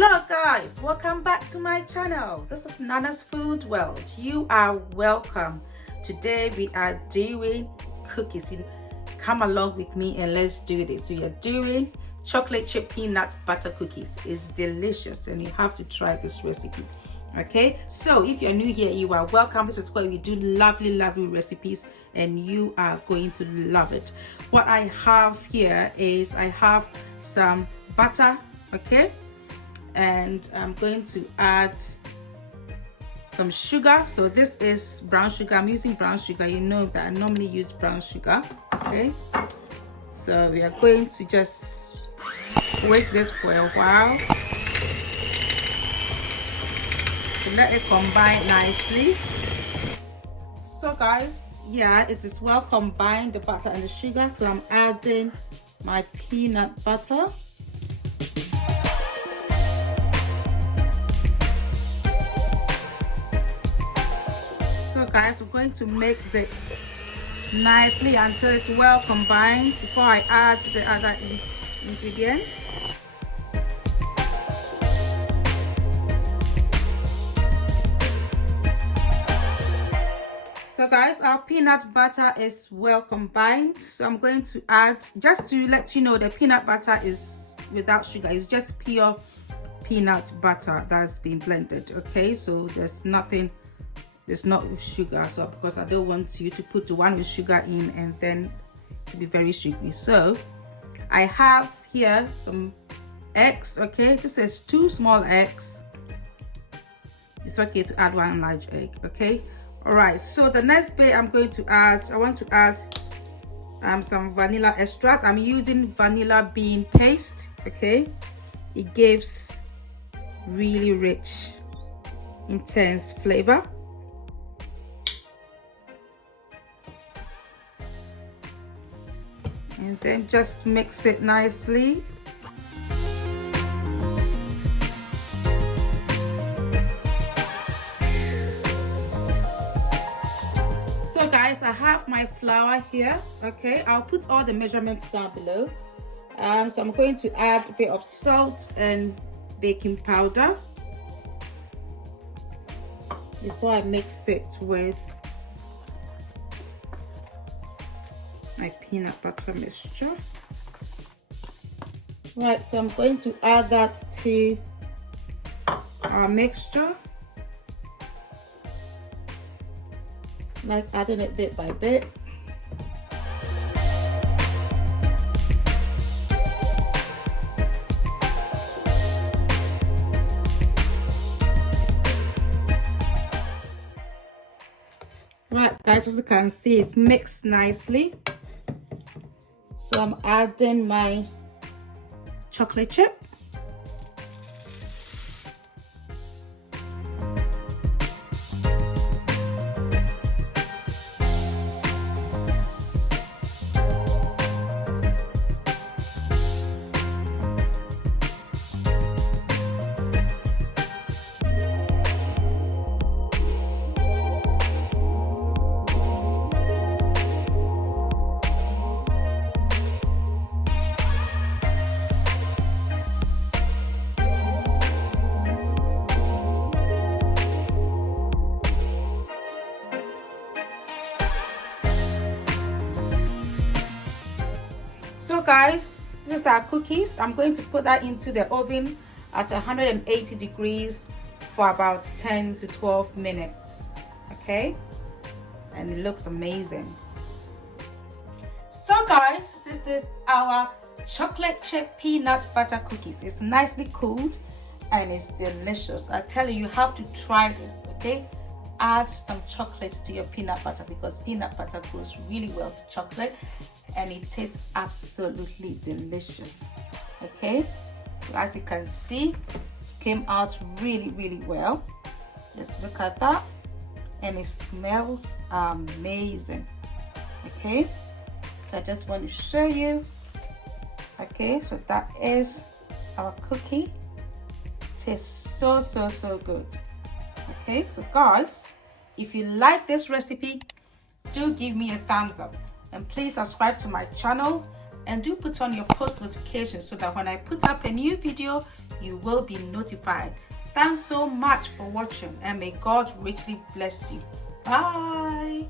Hello guys, welcome back to my channel. This is Nana's Food World. You are welcome. Today we are doing cookies. Come along with me and let's do this. We are doing chocolate chip peanut butter cookies. It's delicious and you have to try this recipe. Okay, so if you're new here, you are welcome. This is where we do lovely recipes and you are going to love it. What I have here is I have some butter, okay, and I'm going to add some sugar. So this is brown sugar. I'm using brown sugar. You know that I normally use brown sugar. Okay, so we are going to just wait this for a while to let it combine nicely. So guys, yeah, it is well combined, the butter and the sugar. So I'm adding my peanut butter. So guys, we're going to mix this nicely until it's well combined before I add the other ingredients. So guys, our peanut butter is well combined. So I'm going to add, just to let you know, the peanut butter is without sugar. It's just pure peanut butter that's been blended. Okay, so there's nothing, it's not with sugar. So because I don't want you to put the one with sugar in and then to be very sugary. So I have here some eggs. Okay, this is 2 small eggs. It's okay to add 1 large egg. Okay, all right, so the next bit I'm going to add, I want to add some vanilla extract. I'm using vanilla bean paste. Okay, it gives really rich, intense flavor. And then just mix it nicely. So guys, I have my flour here. Okay, I'll put all the measurements down below. So I'm going to add a bit of salt and baking powder before I mix it with my peanut butter mixture. Right, so I'm going to add that to our mixture, like adding it bit by bit. Right guys, as you can see, it's mixed nicely. So I'm adding my chocolate chip. So guys, this is our cookies. I'm going to put that into the oven at 180 degrees for about 10 to 12 minutes. Okay, and it looks amazing. So guys, this is our chocolate chip peanut butter cookies. It's nicely cooled and it's delicious. I tell you, you have to try this. Okay, add some chocolate to your peanut butter because peanut butter goes really well with chocolate and it tastes absolutely delicious. Okay, so as you can see, it came out really well. Just look at that, and it smells amazing. Okay, so I just want to show you. Okay, so that is our cookie. It tastes so good. Okay, so guys, if you like this recipe, do give me a thumbs up and please subscribe to my channel and do put on your post notifications so that when I put up a new video, you will be notified. Thanks so much for watching, and may God richly bless you. Bye.